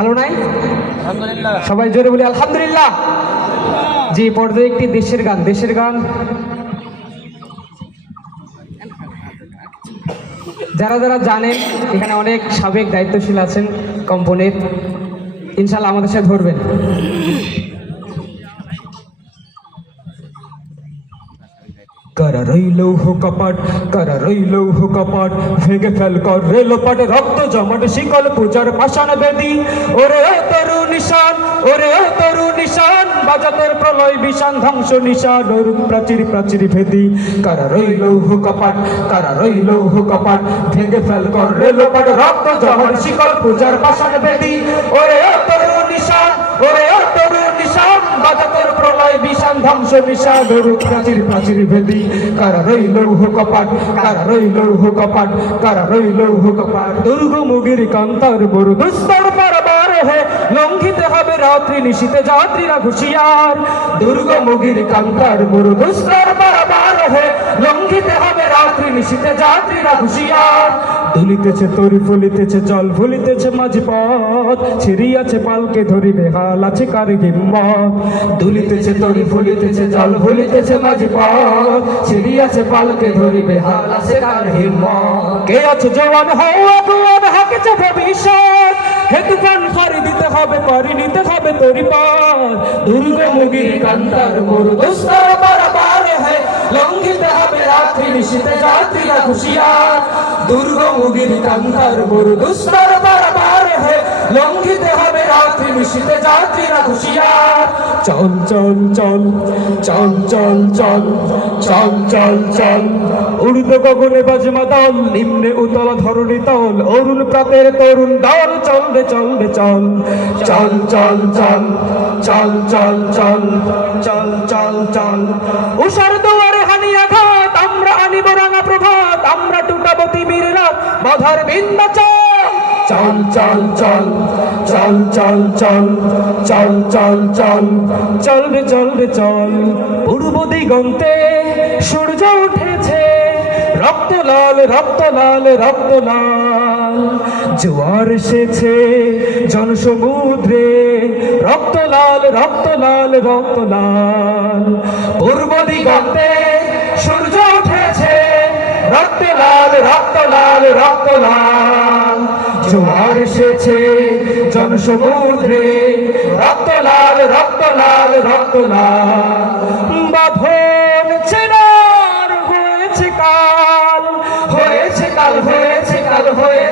ভালো নাই? সবাই জোরে বলি আলহামদুলিল্লাহ। জি, পর্দায় একটি দেশের গান যারা যারা জানেন, এখানে অনেক সাবেক দায়িত্বশীল আছেন কোম্পানির, ইনশাল্লাহ আমাদের সাথে ধরবেন। কারা রইল কপাট, কারা রইল কপাট, ভেঙে ফেল কর রেলপাট, রক্ত জমাট শিকল পূজার পাষাণ বেদি। ওরে তরু নিশান, ওরে তরু নিশান, বাজাতের প্রলয় বিশান, ধ্বংস নিশান, রূপ প্রাচীর প্রাচীর ভেদি। কারা রইল কপাট, কারা রইল কপাট, ভেঙে ফেল কর রেলপাট, রক্ত জমাট শিকল পূজার পাষাণ বেদি। ওরে তরু নিশান, ওরে তরু নিশান, বাজাতের প্রলয় বিশান, ধ্বংস নিশান, রূপ প্রাচীর প্রাচীর ভেদি। কারা রইল কপাট, কারা রইল কপাট, কারা রইল কপাট। দুর্গমুগির কান্তার বড় দুস্তর পারাবার হে, লঙ্ঘিতে হবে রাত্রি নিশীতে যাত্রীরা হুঁশিয়ার। দুর্গমুগির কান্তার বড় দুস্তর পারাবার হে, লঙ্ঘিতে হবে রাত্রি নিশীতে যাত্রীরা হুঁশিয়ার। দুলিতেছে তরি ফুলিতেছে জল, ভুলিতেছে মাঝি পথ, ছিড়িয়াছে পালকে ধরিবে হাল আছে কার হিম্মত। দুলিতেছে তরি ফুলিতেছে জল, ভুলিতেছে মাঝি পথ, ছিড়িয়াছে পালকে ধরিবে হাল আছে কার হিম্মত। কে আছে জওয়ান হও আগুয়ান, হাকেছে ভবিষ্যৎ, হে তুফান ফারি দিতে হবে, পারি নিতে হবে তরি পার। দুর্গমুগির কান্তার মোর দুস্তর পারাবার হে, লঙ্ঘিতে হবে রাত্রি নিশীতে যাত্রীরা হুঁশিয়ার। দুর্গমুগির কান্তার মোর দুস্তর পারাবার হে, লঙ্ঘিতে হবে রাত্রি নিশীতে যাত্রীরা হুঁশিয়ার। চল চল চল চল চল চল চল চল চল, উর্ধ্ব গগনে বাজে মাদল, নিম্নে উতল ধরণী তল, অরুণ প্রাতের তরুণ দল। চল রে চল রে চল, চল চল চল চল চল চল চল চল চল। উষার দুয়ারে হানি আঘাত, আমরা আনিব রাঙা প্রভাত, আমরা টুটাবো তিমির রাত, বাধার বিন্ধ্যাচল। চল চল চল চল চল চল চল চল চল চল রে চল রে চল। পূর্ব দিগন্তে সূর্য উঠেছে, রক্ত লাল রক্ত লাল রক্ত লাল, জোয়ার এসেছে জনসমুদ্রে, রক্ত লাল রক্ত লাল রক্ত লাল। পূর্ব দিগন্তে সূর্য উঠেছে, রক্ত লাল রক্ত লাল রক্ত লাল, জোয়ার এসেছে জনসমুদ্রে, রক্ত লাল রক্ত লাল রক্ত লাল। বাঁধন ছেড়ার হয়েছে কাল, হয়েছে কাল, হয়েছে কাল, হয়ে